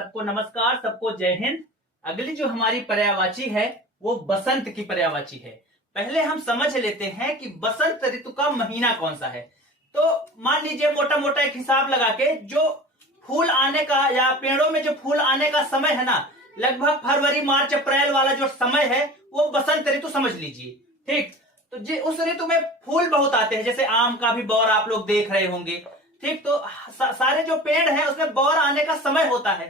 सबको नमस्कार, सबको जय हिंद। अगली जो हमारी पर्यायवाची है वो बसंत की पर्यायवाची है। पहले हम समझ लेते हैं कि बसंत ऋतु का महीना कौन सा है। तो मान लीजिए मोटा मोटा एक हिसाब लगा के जो फूल आने का या पेड़ों में जो फूल आने का समय है ना, लगभग फरवरी मार्च अप्रैल वाला जो समय है वो बसंत ऋतु समझ लीजिए। ठीक, तो उस ऋतु में फूल बहुत आते हैं, जैसे आम का भी बौर आप लोग देख रहे होंगे। ठीक, तो सारे जो पेड़ हैं उसमें बौर आने का समय होता है।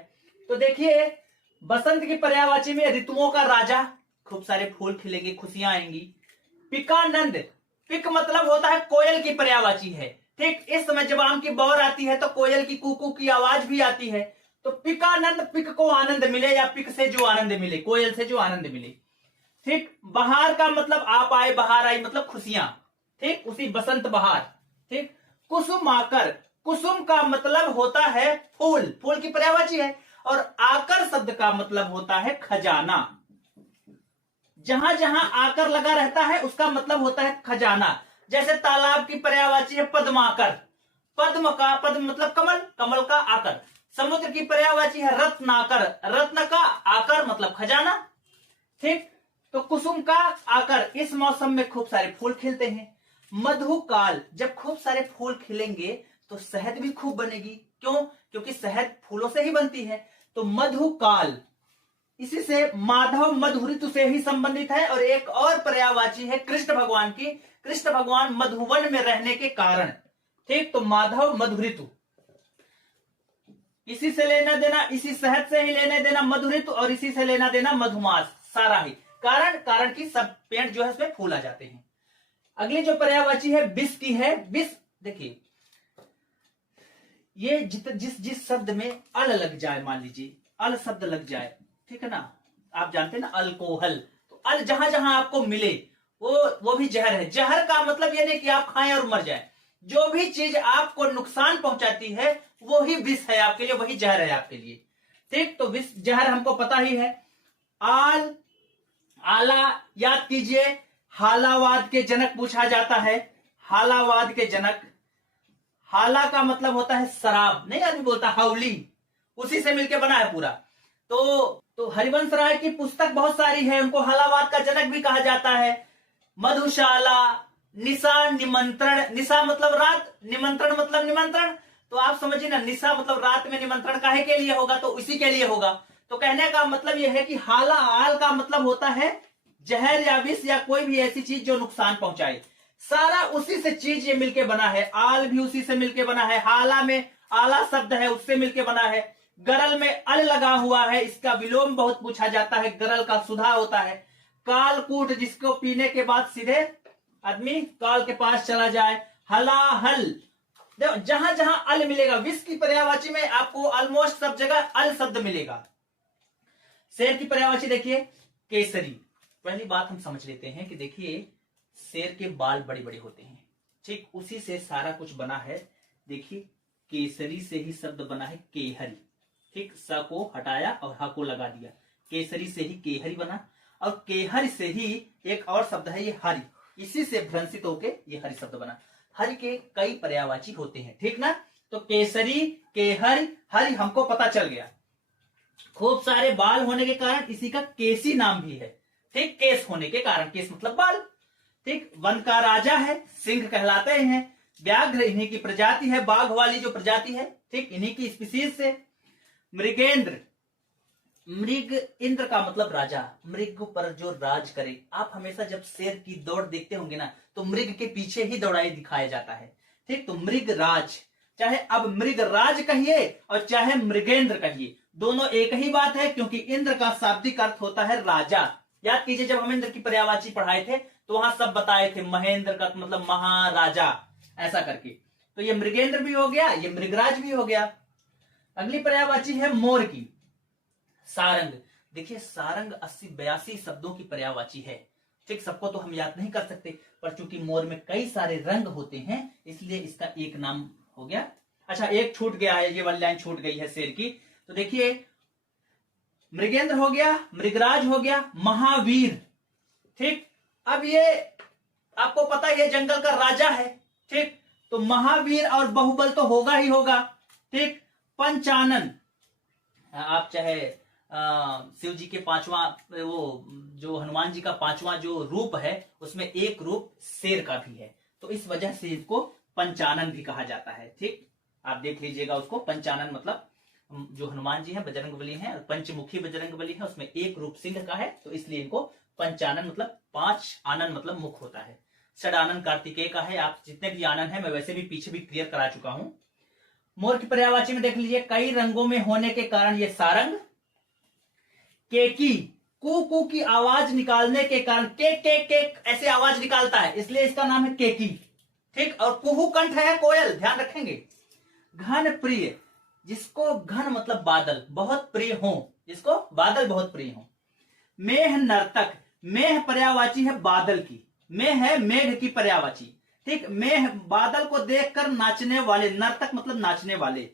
तो देखिए बसंत की पर्यायवाची में ऋतुओं का राजा, खूब सारे फूल खिलेंगे, खुशियां आएंगी। पिकानंद, पिक मतलब होता है कोयल की पर्यायवाची है। ठीक, इस समय जब आम की बौर आती है तो कोयल की कुकू की आवाज भी आती है। तो पिकानंद, पिक को आनंद मिले या पिक से जो आनंद मिले, कोयल से जो आनंद मिले। ठीक, बहार का मतलब आप आए, बहार आई मतलब खुशियां। ठीक, उसी बसंत बहार। ठीक, कुसुम आकर, कुसुम का मतलब होता है फूल, फूल की पर्यायवाची है। और आकर शब्द का मतलब होता है खजाना। जहां जहां आकर लगा रहता है उसका मतलब होता है खजाना। जैसे तालाब की पर्यायवाची है पद्माकर, पद्म का पद्म मतलब कमल, कमल का आकर। समुद्र की पर्यायवाची है रत्नाकर, रत्न का आकर मतलब खजाना। ठीक, तो कुसुम का आकर, इस मौसम में खूब सारे फूल खिलते हैं। मधुकाल, जब खूब सारे फूल खिलेंगे तो शहद भी खूब बनेगी। क्यों? क्योंकि शहद फूलों से ही बनती है। तो मधुकाल, इसी से माधव मधु ऋतु से ही संबंधित है। और एक और पर्यायवाची है कृष्ण भगवान की, कृष्ण भगवान मधुवन में रहने के कारण। ठीक, तो माधव मधु ऋतु, इसी से लेना देना, इसी शहद से ही लेने देना मधु ऋतु, और इसी से लेना देना मधुमास, सारा ही कारण की सब पेड़ जो है उसमें फूल आ जाते हैं। अगली जो पर्यायवाची है विष की है। विष देखिए, ये जिस जिस शब्द में अल लग जाए, मान लीजिए अल शब्द लग जाए, ठीक है ना, आप जानते हैं ना अल्कोहल, तो अल जहां जहां आपको मिले वो भी जहर है। जहर का मतलब ये नहीं कि आप खाएं और मर जाएं। जो भी चीज आपको नुकसान पहुंचाती है वो ही विष है आपके लिए, वही जहर है आपके लिए। ठीक, तो विष जहर हमको पता ही है। आल, आला याद कीजिए, हालावाद के जनक पूछा जाता है। हालावाद के जनक, हाला का मतलब होता है शराब, नहीं आदमी बोलता हाउली, उसी से मिलके बना है पूरा। तो हरिवंश राय की पुस्तक बहुत सारी है, उनको हालावाद का जनक भी कहा जाता है। मधुशाला, निशा निमंत्रण, निशा मतलब रात, निमंत्रण मतलब निमंत्रण। तो आप समझिए ना, निशा मतलब रात में निमंत्रण काहे के लिए होगा, तो इसी के लिए होगा। तो कहने का मतलब यह है कि हाला, आल का मतलब होता है जहर या विष या कोई भी ऐसी चीज जो नुकसान पहुंचाए। सारा उसी से चीज ये मिलके बना है। आल भी उसी से मिलके बना है। हाला में आला शब्द है, उससे मिलके बना है। गरल में अल लगा हुआ है, इसका विलोम बहुत पूछा जाता है, गरल का सुधा होता है। कालकूट, जिसको पीने के बाद सीधे आदमी काल के पास चला जाए। हलाहल, जहां जहां अल मिलेगा, विष की पर्यायवाची में आपको ऑलमोस्ट सब जगह अल शब्द मिलेगा। शेर की पर्यायवाची देखिए केसरी। पहली बात हम समझ लेते हैं कि देखिए शेर के बाल बड़े बड़े होते हैं। ठीक, उसी से सारा कुछ बना है। देखिए केसरी से ही शब्द बना है केहरी। ठीक, स को हटाया और ह को लगा दिया, केसरी से ही केहरी बना। और केहरी से ही एक और शब्द है ये हरि, इसी से भ्रंशित होके ये हरि शब्द बना। हरि के कई पर्यायवाची होते हैं, ठीक ना। तो केसरी, केहरी, हरि हमको पता चल गया। खूब सारे बाल होने के कारण इसी का केसी नाम भी है। ठीक, केस होने के कारण, केस मतलब बाल। ठीक, वन का राजा है, सिंह कहलाते हैं। व्याघ्र इन्हीं की प्रजाति है, बाघ वाली जो प्रजाति है, ठीक, इन्हीं की स्पीसीज से। मृगेंद्र, मृग, इंद्र का मतलब राजा, मृग पर जो राज करे। आप हमेशा जब शेर की दौड़ देखते होंगे ना, तो मृग के पीछे ही दौड़ाई दिखाया जाता है। ठीक, तो मृग राज, चाहे अब मृग राज कहिए और चाहे मृगेंद्र कहिए, दोनों एक ही बात है, क्योंकि इंद्र का शाब्दिक अर्थ होता है राजा। याद कीजिए जब हम इंद्र की पर्यायवाची पढ़ाए थे तो वहां सब बताए थे, महेंद्र का मतलब महाराजा, ऐसा करके। तो ये मृगेंद्र भी हो गया, ये मृगराज भी हो गया। अगली पर्यायवाची है मोर की, सारंग। देखिए सारंग 80-82 शब्दों की पर्यायवाची है। ठीक, सबको तो हम याद नहीं कर सकते, पर चूंकि मोर में कई सारे रंग होते हैं इसलिए इसका एक नाम हो गया। अच्छा, एक छूट गया है, ये वाली लाइन छूट गई है शेर की। तो देखिए मृगेंद्र हो गया, मृगराज हो गया, महावीर। ठीक, अब ये आपको पता है ये जंगल का राजा है। ठीक, तो महावीर और बाहुबल तो होगा ही होगा। ठीक, पंचानन, आप चाहे शिव जी के पांचवा, वो जो हनुमान जी का पांचवा जो रूप है उसमें एक रूप शेर का भी है, तो इस वजह से इसको पंचानन भी कहा जाता है। ठीक, आप देख लीजिएगा उसको। पंचानन मतलब जो हनुमान जी हैं बजरंगबली हैं, पंचमुखी बजरंगबली है, उसमें एक रूप सिंह का है, तो इसलिए इनको पंचानन मतलब पांच आनन मतलब मुख होता है। षडानन कार्तिकेय का है। आप जितने भी आनन है मैं वैसे भी पीछे भी क्लियर करा चुका हूं। मोर की पर्यायवाची में देख लीजिए, कई रंगों में होने के कारण ये सारंग, केकी कू कू की आवाज निकालने के कारण केक केक केक ऐसे आवाज निकालता है, इसलिए इसका नाम है केकी। ठीक, और कुहू कंठ है कोयल, ध्यान रखेंगे। घन प्रिय, जिसको घन मतलब बादल बहुत प्रिय हो, जिसको बादल बहुत प्रिय हो। मेह नर्तक, मेह पर्यायवाची है बादल की, मेह है मेघ की पर्यायवाची। ठीक, मेह बादल को देखकर नाचने वाले, नर्तक मतलब नाचने वाले।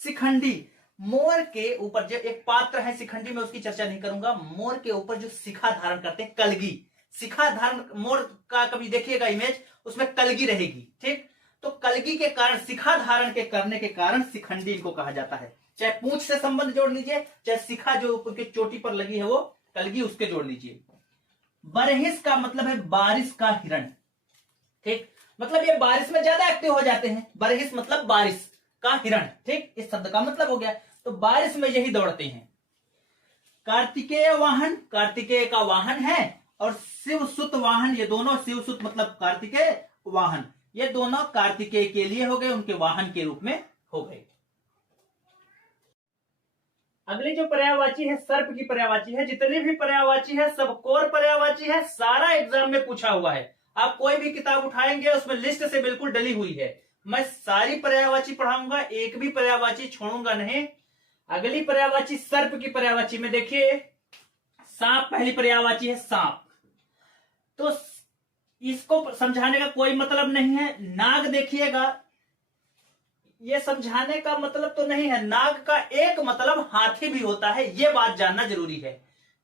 शिखंडी, मोर के ऊपर जो एक पात्र है शिखंडी, में उसकी चर्चा नहीं करूंगा। मोर के ऊपर जो शिखा धारण करते हैं, कलगी, शिखा धारण मोर का कभी देखिएगा इमेज, उसमें कलगी रहेगी। ठीक, तो कलगी के कारण, शिखा धारण के करने के कारण शिखंडी इनको कहा जाता है। चाहे पूंछ से संबंध जोड़ लीजिए, चाहे शिखा जो ऊपर की चोटी पर लगी है वो कलगी, उसके जोड़ लीजिए। बरहिस का मतलब है बारिश का हिरण। ठीक, मतलब ये बारिश में ज्यादा एक्टिव हो जाते हैं। बरहिस मतलब बारिश का हिरण। ठीक, इस शब्द का मतलब हो गया, तो बारिश में यही दौड़ते हैं। कार्तिकेय वाहन, कार्तिकेय का वाहन है, और शिव सुत वाहन, ये दोनों, शिव सुत मतलब कार्तिकेय वाहन, ये दोनों कार्तिकेय के लिए हो गए, उनके वाहन के रूप में हो गए। अगली जो पर्यायवाची है सर्प की पर्यायवाची है। जितनी भी पर्यायवाची है सब कोर पर्यायवाची है, सारा एग्जाम में पूछा हुआ है। आप कोई भी किताब उठाएंगे उसमें लिस्ट से बिल्कुल डली हुई है। मैं सारी पर्यायवाची पढ़ाऊंगा, एक भी पर्यायवाची छोड़ूंगा नहीं। अगली पर्यायवाची सर्प की पर्यायवाची में देखिए, सांप पहली पर्यायवाची है, सांप। तो इसको समझाने का कोई मतलब नहीं है। नाग देखिएगा, ये समझाने का मतलब तो नहीं है। नाग का एक मतलब हाथी भी होता है, ये बात जानना जरूरी है।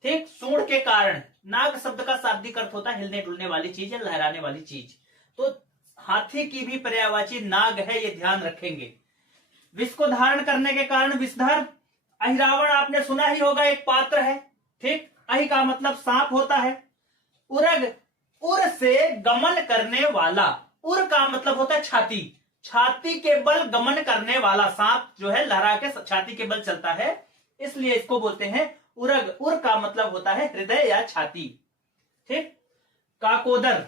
ठीक, सूंड के कारण, नाग शब्द का शाब्दिक अर्थ होता है हिलने डुलने वाली चीज या लहराने वाली चीज, तो हाथी की भी पर्यायवाची नाग है, ये ध्यान रखेंगे। विष को धारण करने के कारण विषधर। अहिरावण आपने सुना ही होगा, एक पात्र है। ठीक, अहि का मतलब सांप होता है। उरग, उर से गमन करने वाला, उर का मतलब होता है छाती, छाती के बल गमन करने वाला सांप जो है लहरा के छाती के बल चलता है, इसलिए इसको बोलते हैं उरग। उर का मतलब होता है हृदय या छाती। ठीक, काकोदर,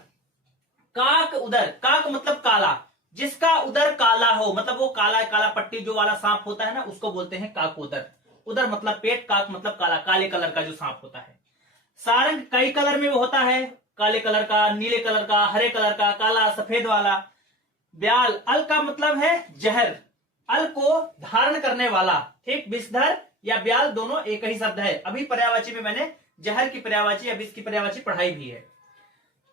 काक उदर, काक मतलब काला, जिसका उदर काला हो, मतलब वो काला काला पट्टी जो वाला सांप होता है ना, उसको बोलते हैं काकोदर। उदर मतलब पेट, काक मतलब काला, काले कलर का जो सांप होता है। सारंग कई कलर में होता है, काले कलर का, नीले कलर का, हरे कलर का, काला सफेद वाला। ब्याल, अल का मतलब है जहर, अल को धारण करने वाला। ठीक, विषधर या ब्याल दोनों एक ही शब्द है। अभी पर्यायवाची में मैंने जहर की पर्यायवाची या विष की पर्यायवाची पढ़ाई भी है।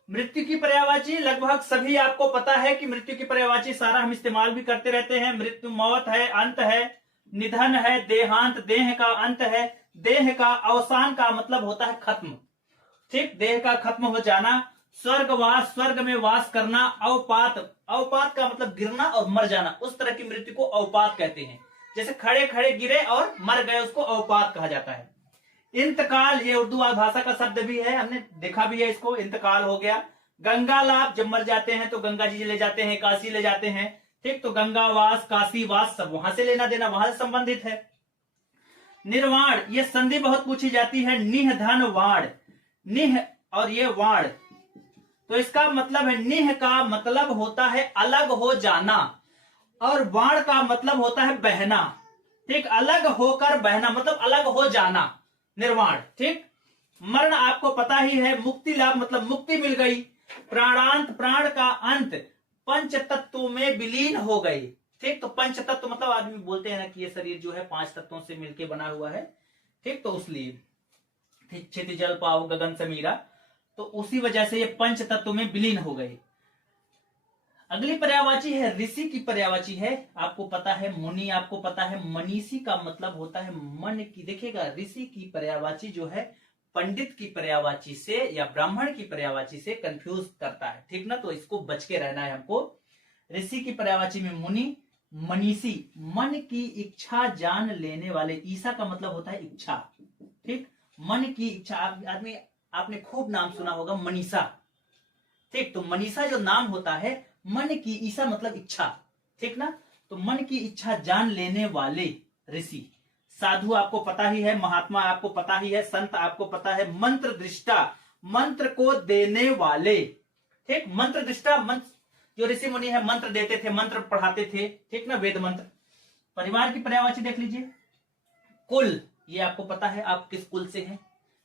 मृत्यु की पर्यायवाची लगभग सभी आपको पता है कि मृत्यु की पर्यायवाची सारा हम इस्तेमाल भी करते रहते हैं। मृत्यु मौत है, अंत है, निधन है, देहांत देह का अंत है, देह का अवसान का मतलब होता है खत्म। ठीक, देह का खत्म हो जाना। स्वर्गवास, स्वर्ग में वास करना। अवपात, अवपात का मतलब गिरना और मर जाना, उस तरह की मृत्यु को अवपात कहते हैं। जैसे खड़े खड़े गिरे और मर गए, उसको अवपात कहा जाता है। इंतकाल, ये उर्दू भाषा का शब्द भी है, हमने देखा भी है इसको, इंतकाल हो गया। गंगा लाभ, जब मर जाते हैं तो गंगा जी ले जाते हैं, काशी ले जाते हैं। ठीक, तो गंगावास, काशीवास सब वहां से लेना देना, वहां से संबंधित है। निर्वाण, ये संधि बहुत पूछी जाती है। निह धन वाण, निह और ये वाण, तो इसका मतलब है, निह का मतलब होता है अलग हो जाना, और वाण का मतलब होता है बहना। ठीक, अलग होकर बहना मतलब अलग हो जाना, निर्वाण। ठीक, मरण आपको पता ही है। मुक्ति लाभ मतलब मुक्ति मिल गई। प्राणांत, प्राण का अंत, पंच तत्वों में विलीन हो गई। ठीक, तो पंच तत्व मतलब आदमी बोलते हैं ना कि ये शरीर जो है 5 तत्वों से मिलकर बना हुआ है। ठीक, तो इसलिए क्षिति जल पाव गगन समीरा, तो उसी वजह से ये पंच तत्व में विलीन हो गए। अगली पर्यायवाची है ऋषि की पर्यायवाची है। आपको पता है मुनि, आपको पता है मनीषी का मतलब होता है मन की। देखिएगा, ऋषि की पर्यायवाची जो है पंडित की पर्यायवाची से या ब्राह्मण की पर्यायवाची से कंफ्यूज करता है। ठीक ना, तो इसको बच के रहना है हमको। ऋषि की पर्यायवाची में मुनि, मनीषी, मन की इच्छा जान लेने वाले। ईसा का मतलब होता है इच्छा, ठीक। मन की इच्छा, आदमी आपने खूब नाम सुना होगा मनीषा, ठीक। तो मनीषा जो नाम होता है, मन की, ईसा मतलब इच्छा, ठीक ना। तो मन की इच्छा जान लेने वाले ऋषि। साधु आपको पता ही है, महात्मा आपको पता ही है, संत आपको पता है, मंत्र दृष्टा, मंत्र को देने वाले, ठीक। मंत्र दृष्टा, मंत्र जो ऋषि मुनि है मंत्र देते थे, मंत्र पढ़ाते थे, ठीक ना, वेद मंत्र। परिवार की पर्यायवाची देख लीजिए, कुल, ये आपको पता है आप किस कुल से हैं,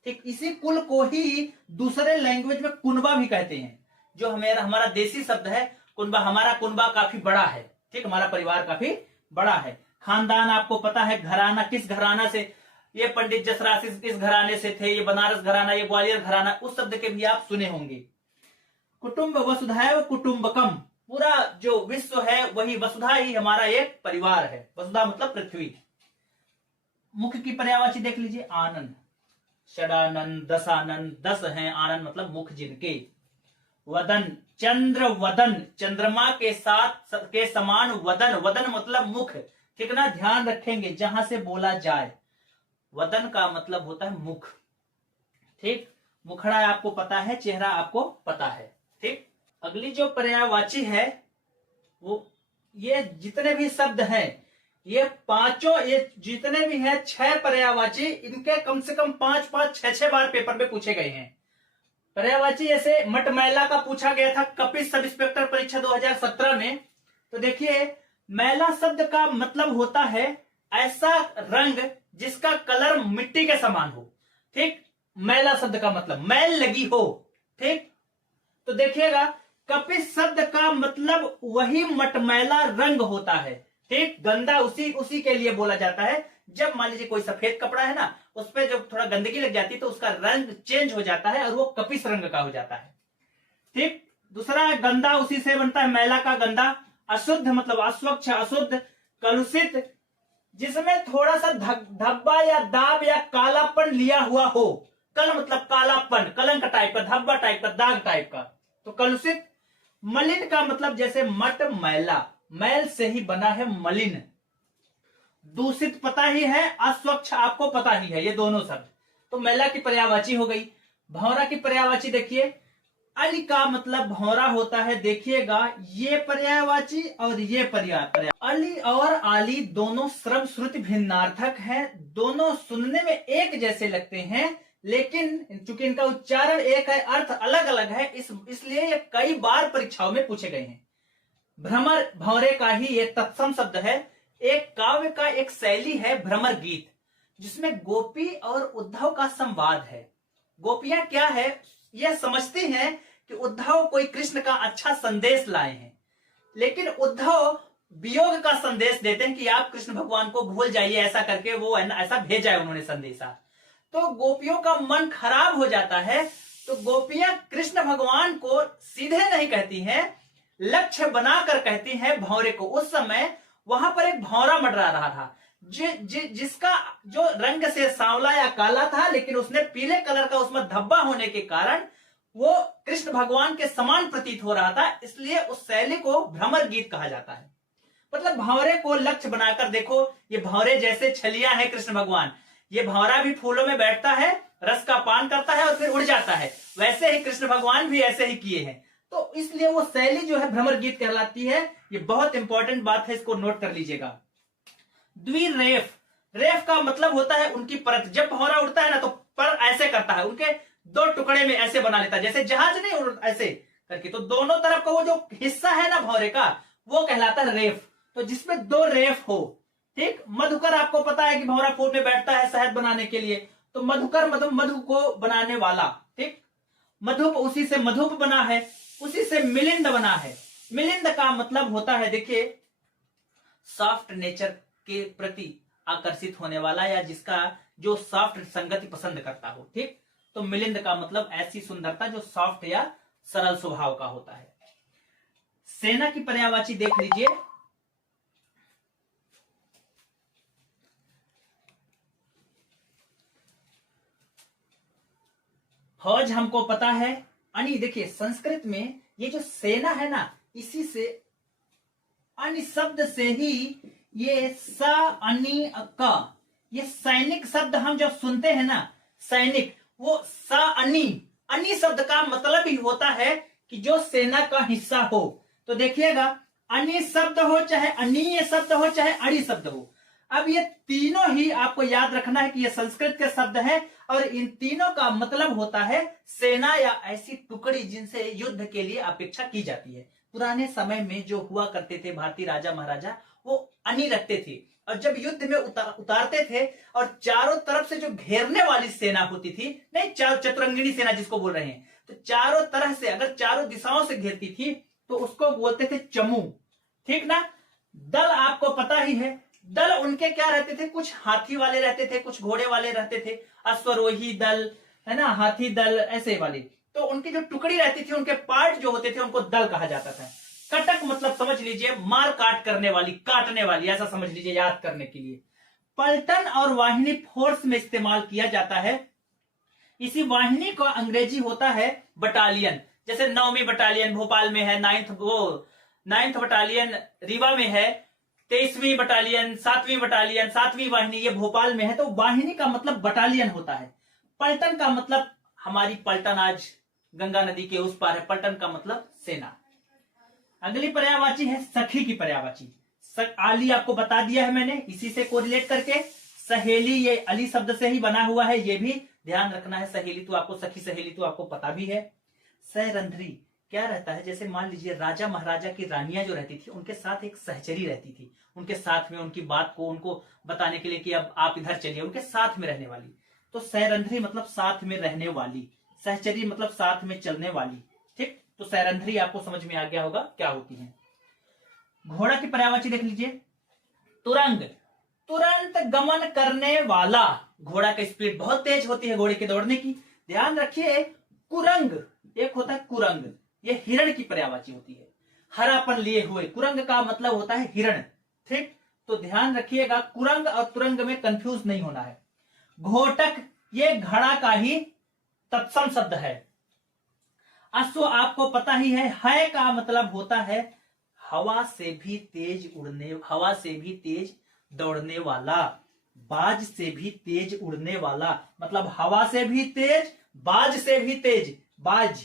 ठीक। इसी कुल को ही दूसरे लैंग्वेज में कुनबा भी कहते हैं, जो हमारा देसी शब्द है कुनबा। हमारा कुनबा काफी बड़ा है, ठीक, हमारा परिवार काफी बड़ा है। खानदान आपको पता है, घराना, किस घराना से, ये पंडित जसराज इस घराने से थे, ये बनारस घराना, ये ग्वालियर घराना, उस शब्द के भी आप सुने होंगे। कुटुंब वसुधैव कुटुंबकम, पूरा जो विश्व है वही वसुधा ही हमारा एक परिवार है। वसुधा मतलब पृथ्वी। मुख की पर्यायवाची देख लीजिए, आनंद, षडानंद, दशानंद, 10 हैं आनंद मतलब मुख जिनके। वदन, चंद्र वदन, चंद्रमा के साथ के समान वदन, वदन मतलब मुख, ठीक ना, ध्यान रखेंगे जहां से बोला जाए। वदन का मतलब होता है मुख, ठीक। मुखड़ा आपको पता है, चेहरा आपको पता है, ठीक। अगली जो पर्यायवाची है वो, ये जितने भी शब्द हैं, ये पांचों, ये जितने भी हैं 6 पर्यायवाची, इनके कम से कम 5-5, 6-6 बार पेपर में पूछे गए हैं। पर्यायवाची जैसे मटमैला का पूछा गया था कपिस सब इंस्पेक्टर परीक्षा 2017 में। तो देखिए, मैला शब्द का मतलब होता है ऐसा रंग जिसका कलर मिट्टी के समान हो, ठीक। मैला शब्द का मतलब मैल लगी हो, ठीक। तो देखिएगा, कपिस शब्द का मतलब वही मटमैला रंग होता है, ठीक। गंदा उसी के लिए बोला जाता है। जब मान लीजिए कोई सफेद कपड़ा है ना, उस पर जब थोड़ा गंदगी लग जाती है तो उसका रंग चेंज हो जाता है और वो कपिस रंग का हो जाता है, ठीक। दूसरा है गंदा, उसी से बनता है मैला का गंदा। अशुद्ध मतलब अस्वच्छ, अशुद्ध, कलुषित, जिसमें थोड़ा सा धब्बा या दाग या कालापन लिया हुआ हो। कल मतलब कालापन, कलंक टाइप का, धब्बा टाइप का, दाग टाइप का, तो कलुषित। मलिन का मतलब जैसे मट मैला, मैल से ही बना है मलिन। दूषित पता ही है, अस्वच्छ आपको पता ही है, ये दोनों शब्द। तो मैला की पर्यायवाची हो गई। भौरा की पर्यायवाची देखिए, अली का मतलब भौरा होता है, देखिएगा ये पर्यायवाची और ये पर्याय। अली और आली दोनों श्रम श्रुति भिन्नार्थक हैं, दोनों सुनने में एक जैसे लगते हैं, लेकिन चूंकि इनका उच्चारण एक है, अर्थ अलग अलग है, इसलिए ये कई बार परीक्षाओं में पूछे गए हैं। भ्रमर, भौरे का ही ये तत्सम शब्द है। एक काव्य का एक शैली है भ्रमर गीत, जिसमें गोपी और उद्धव का संवाद है। गोपियां क्या है, यह समझती हैं कि उद्धव कोई कृष्ण का अच्छा संदेश लाए हैं, लेकिन उद्धव वियोग का संदेश देते हैं कि आप कृष्ण भगवान को भूल जाइए, ऐसा करके वो ऐसा भेजा है उन्होंने संदेशा। तो गोपियों का मन खराब हो जाता है, तो गोपियां कृष्ण भगवान को सीधे नहीं कहती हैं, लक्ष्य बनाकर कहती हैं भौरे को। उस समय वहां पर एक भौरा मंडरा रहा था, जिसका जो रंग से सांवला या काला था, लेकिन उसने पीले कलर का उसमें धब्बा होने के कारण वो कृष्ण भगवान के समान प्रतीत हो रहा था, इसलिए उस शैली को भ्रमर गीत कहा जाता है। मतलब भौरे को लक्ष्य बनाकर देखो, ये भौरे जैसे छलिया है कृष्ण भगवान, ये भौरा भी फूलों में बैठता है, रस का पान करता है और फिर उड़ जाता है, वैसे ही कृष्ण भगवान भी ऐसे ही किए हैं। तो इसलिए वो शैली जो है भ्रमर गीत कहलाती है। ये बहुत इंपॉर्टेंट बात है, इसको नोट कर लीजिएगा। द्विरेफ, रेफ का मतलब होता है उनकी परत। जब भौरा उड़ता है ना तो पर ऐसे करता है, उनके 2 टुकड़े में ऐसे बना लेता है, जैसे जहाज नहीं उड़ ऐसे करके, तो दोनों तरफ का वो जो हिस्सा है ना भौरे का, वो कहलाता है रेफ। तो जिसमें 2 रेफ हो, ठीक। मधुकर आपको पता है कि भौरा फूल में बैठता है शहद बनाने के लिए, तो मधुकर मधु को बनाने वाला, ठीक। मधुप, उसी से मधुप बना है, उसी से मिलिंद बना है। मिलिंद का मतलब होता है, देखिए, सॉफ्ट नेचर के प्रति आकर्षित होने वाला, या जिसका जो सॉफ्ट संगति पसंद करता हो, ठीक। तो मिलिंद का मतलब ऐसी सुंदरता जो सॉफ्ट या सरल स्वभाव का होता है। सेना की पर्यायवाची देख लीजिए, फौज हमको पता है। देखिए संस्कृत में ये जो सेना है ना, इसी से अन्य शब्द से ही ये स अनि क, ये सैनिक शब्द हम जब सुनते हैं ना, सैनिक, वो स अनि शब्द का मतलब ही होता है कि जो सेना का हिस्सा हो। तो देखिएगा, अनि शब्द हो चाहे अनीय शब्द हो चाहे अड़ी शब्द हो, अब ये तीनों ही आपको याद रखना है कि ये संस्कृत के शब्द है और इन तीनों का मतलब होता है सेना या ऐसी टुकड़ी जिनसे युद्ध के लिए अपेक्षा की जाती है। पुराने समय में जो हुआ करते थे भारतीय राजा महाराजा, वो अनि रखते थे और जब युद्ध में उतारते थे और चारों तरफ से जो घेरने वाली सेना होती थी, नहीं चतुरंगिणी सेना जिसको बोल रहे हैं, तो चारों तरह से अगर चारों दिशाओं से घेरती थी तो उसको बोलते थे चमू, ठीक ना। दल आपको पता ही है, दल उनके क्या रहते थे, कुछ हाथी वाले रहते थे, कुछ घोड़े वाले रहते थे, अश्वरोही दल है ना, हाथी दल ऐसे वाले। तो उनकी जो टुकड़ी रहती थी, उनके पार्ट जो होते थे उनको दल कहा जाता था। कटक मतलब समझ लीजिए मार काट करने वाली, काटने वाली, ऐसा समझ लीजिए याद करने के लिए। पलटन और वाहिनी फोर्स में इस्तेमाल किया जाता है। इसी वाहिनी का अंग्रेजी होता है बटालियन। जैसे 9वीं बटालियन भोपाल में है, 9th बटालियन रीवा में है, 23वीं बटालियन, 7वीं बटालियन, 7वीं वाहिनी ये भोपाल में है। तो वाहिनी का मतलब बटालियन होता है। पलटन का मतलब, हमारी पलटन आज गंगा नदी के उस पार है, पलटन का मतलब सेना। अगली पर्यायवाची है सखी की पर्यायवाची। आली आपको बता दिया है मैंने, इसी से कोरिलेट करके। सहेली, ये अली शब्द से ही बना हुआ है, ये भी ध्यान रखना है। सहेली तो आपको, सखी सहेली तो आपको पता भी है। सहरंध्री क्या रहता है, जैसे मान लीजिए राजा महाराजा की रानियां जो रहती थी, उनके साथ एक सहचरी रहती थी, उनके साथ में उनकी बात को उनको बताने के लिए कि अब आप इधर चलिए, उनके साथ में रहने वाली। तो सहरंध्री मतलब साथ में रहने वाली, सहचरी मतलब साथ में चलने वाली, ठीक। तो सहरंध्री आपको समझ में आ गया होगा क्या होती है। घोड़ा की पर्यायवाची देख लीजिए। तुरंग, तुरंत गमन करने वाला। घोड़ा की स्पीड बहुत तेज होती है घोड़े के दौड़ने की। ध्यान रखिए, कुरंग एक होता है, कुरंग ये हिरण की पर्यायवाची होती है, हरापन लिए हुए। कुरंग का मतलब होता है हिरण, ठीक। तो ध्यान रखिएगा, कुरंग और तुरंग में कंफ्यूज नहीं होना है। घोटक ये घड़ा का ही तत्सम शब्द है। अश्व आपको पता ही है का मतलब होता है हवा से भी तेज उड़ने, हवा से भी तेज दौड़ने वाला। बाज से भी तेज उड़ने वाला, मतलब हवा से भी तेज, बाज से भी तेज, बाज।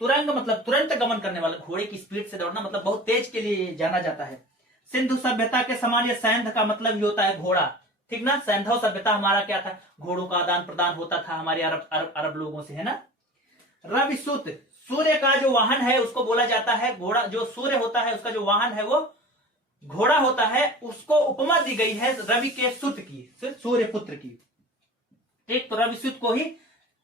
तुरंग मतलब तुरंत गमन करने वाला, घोड़े की स्पीड से दौड़ना, मतलब बहुत तेज के लिए जाना जाता है। सिंधु सभ्यता के समान ये सैंध का मतलब भी होता है घोड़ा, ठीक ना। सैंधव सभ्यता हमारा क्या था, घोड़ों का आदान प्रदान होता था हमारे अरब लोगों से, है ना। रविसुत, सूर्य का जो वाहन है उसको बोला जाता है घोड़ा। जो सूर्य होता है उसका जो वाहन है वो घोड़ा होता है। उसको उपमा दी गई है रवि के सुत की, सूर्य पुत्र की, ठीक। तो रविसुत को ही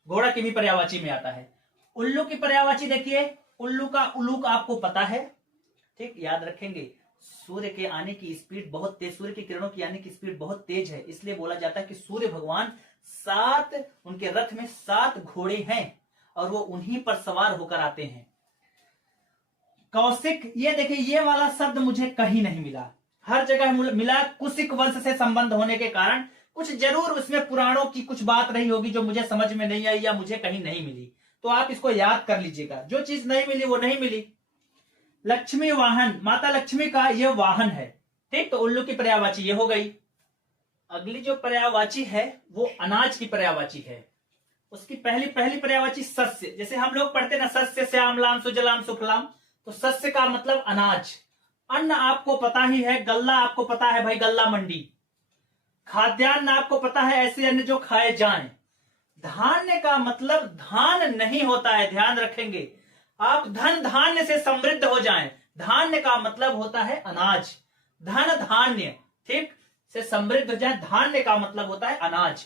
घोड़ा की भी पर्यायवाची में आता है। उल्लू की पर्यायवाची देखिए। उल्लू का उलूक आपको पता है, ठीक, याद रखेंगे। सूर्य के आने की स्पीड बहुत तेज, सूर्य की किरणों की आने की स्पीड बहुत तेज है, इसलिए बोला जाता है कि सूर्य भगवान 7, उनके रथ में 7 घोड़े हैं और वो उन्हीं पर सवार होकर आते हैं। कौशिक, ये देखिए ये वाला शब्द मुझे कहीं नहीं मिला, हर जगह मिला। कुशिक वंश से संबंध होने के कारण कुछ जरूर उसमें पुराणों की कुछ बात रही होगी जो मुझे समझ में नहीं आई या मुझे कहीं नहीं मिली, तो आप इसको याद कर लीजिएगा। जो चीज नहीं मिली वो नहीं मिली। लक्ष्मी वाहन, माता लक्ष्मी का यह वाहन है, ठीक। तो उल्लू की पर्यायवाची ये हो गई। अगली जो पर्यायवाची है वो अनाज की पर्यायवाची है। उसकी पहली पर्यायवाची सस्य। जैसे हम लोग पढ़ते ना, सस्य श्यामलाम सुजलाम सुफलाम, तो सस्य का मतलब अनाज। अन्न आपको पता ही है, गल्ला आपको पता है भाई, गल्ला मंडी। खाद्यान्न आपको पता है, ऐसे अन्न जो खाए जाएं। धान्य का मतलब धान नहीं होता है, ध्यान रखेंगे आप। धन धान्य से समृद्ध हो जाएं, धान्य का मतलब होता है अनाज। धन धान्य, ठीक, से समृद्ध हो जाए, धान्य का मतलब होता है अनाज।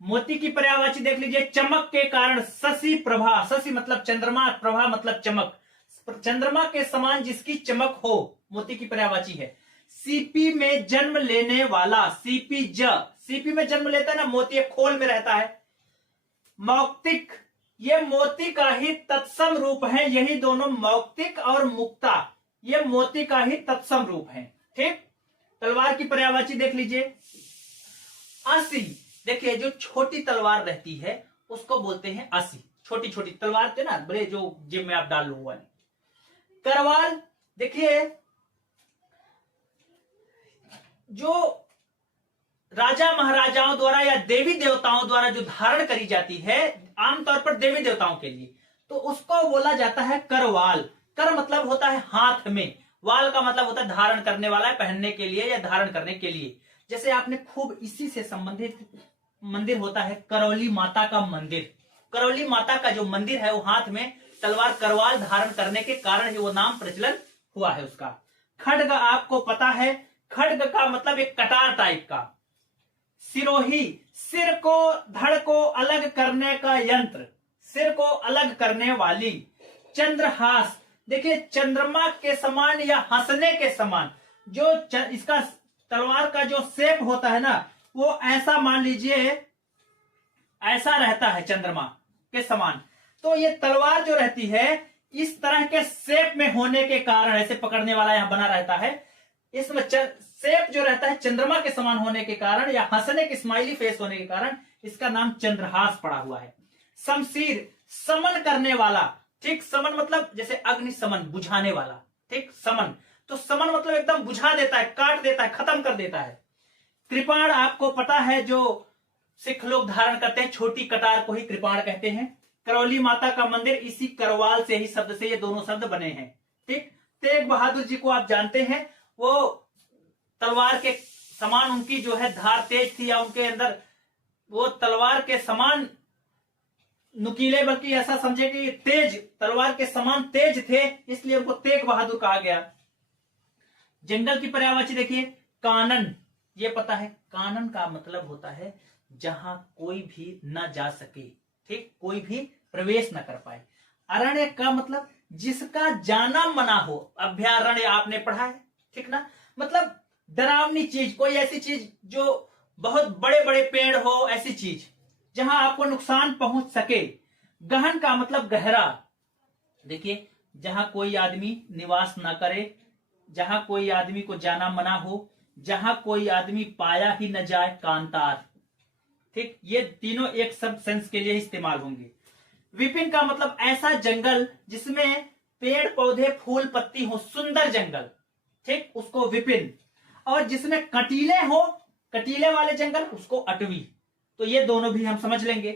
मोती की पर्यायवाची देख लीजिए। चमक के कारण, शशि प्रभा, शशि मतलब चंद्रमा, प्रभा मतलब चमक, चंद्रमा के समान जिसकी चमक हो, मोती की पर्यायवाची है। सीपी में जन्म लेने वाला, सीपी में जन्म लेता है ना, मोती एक खोल में रहता है। मौक्तिक, ये मोती का ही तत्सम रूप है, यही दोनों मौक्तिक और मुक्ता, ये मोती का ही तत्सम रूप है, ठीक। तलवार की पर्यायवाची देख लीजिए। आसी, देखिए जो छोटी तलवार रहती है उसको बोलते हैं आसी, छोटी छोटी तलवार थे ना बड़े, जो जिम में आप डाल लो वाली। करवाल, देखिए जो राजा महाराजाओं द्वारा या देवी देवताओं द्वारा जो धारण करी जाती है, आमतौर पर देवी देवताओं के लिए, तो उसको बोला जाता है करवाल। कर मतलब होता है हाथ में, वाल का मतलब होता है धारण करने वाला है, पहनने के लिए या धारण करने के लिए। जैसे आपने खूब इसी से संबंधित मंदिर होता है करौली माता का मंदिर। करौली माता का जो मंदिर है वो हाथ में तलवार करवाल धारण करने के कारण ही वो नाम प्रचलन हुआ है उसका। खड्ग आपको पता है, खड्ग का मतलब एक कटार टाइप का। सिरोही, सिर को धड़ को अलग करने का यंत्र, सिर को अलग करने वाली। चंद्रहास, देखिए चंद्रमा के समान या हंसने के समान, जो इसका तलवार का जो शेप होता है ना, वो ऐसा मान लीजिए ऐसा रहता है चंद्रमा के समान। तो ये तलवार जो रहती है इस तरह के शेप में होने के कारण, ऐसे पकड़ने वाला यहां बना रहता है, इसमें शेप जो रहता है चंद्रमा के समान होने के कारण या हंसने की स्माइली फेस होने के कारण इसका नाम चंद्रहास पड़ा हुआ है। शमशीर, समन करने वाला, ठीक, समन मतलब जैसे अग्नि समन, बुझाने वाला, ठीक, समन। तो समन मतलब एकदम बुझा देता है, काट देता है, खत्म कर देता है। कृपाण आपको पता है, जो सिख लोग धारण करते हैं, छोटी कटार को ही कृपाण कहते हैं। करौली माता का मंदिर इसी करवाल से ही शब्द से ये दोनों शब्द बने हैं, ठीक। तेग बहादुर जी को आप जानते हैं, वो तलवार के समान उनकी जो है धार तेज थी, या उनके अंदर वो तलवार के समान नुकीले, बल्कि ऐसा समझे कि तेज, तलवार के समान तेज थे, इसलिए उनको तेग बहादुर कहा गया। जंगल की पर्यायवाची देखिए, कानन, ये पता है, कानन का मतलब होता है जहां कोई भी न जा सके, ठीक, कोई भी प्रवेश न कर पाए। अरण्य का मतलब जिसका जाना मना हो, अभ्यारण्य आपने पढ़ा है, ठीक ना, मतलब डरावनी चीज, कोई ऐसी चीज जो बहुत बड़े बड़े पेड़ हो, ऐसी चीज जहां आपको नुकसान पहुंच सके। गहन का मतलब गहरा, देखिए जहां कोई आदमी निवास ना करे, जहां कोई आदमी को जाना मना हो, जहां कोई आदमी पाया ही न जाए, कांतार, ठीक। ये तीनों एक सब सेंस के लिए इस्तेमाल होंगे। विपिन का मतलब ऐसा जंगल जिसमें पेड़ पौधे फूल पत्ती हो, सुंदर जंगल, ठीक, उसको विपिन। और जिसमें कटीले हो, कटीले वाले जंगल, उसको अटवी। तो ये दोनों भी हम समझ लेंगे।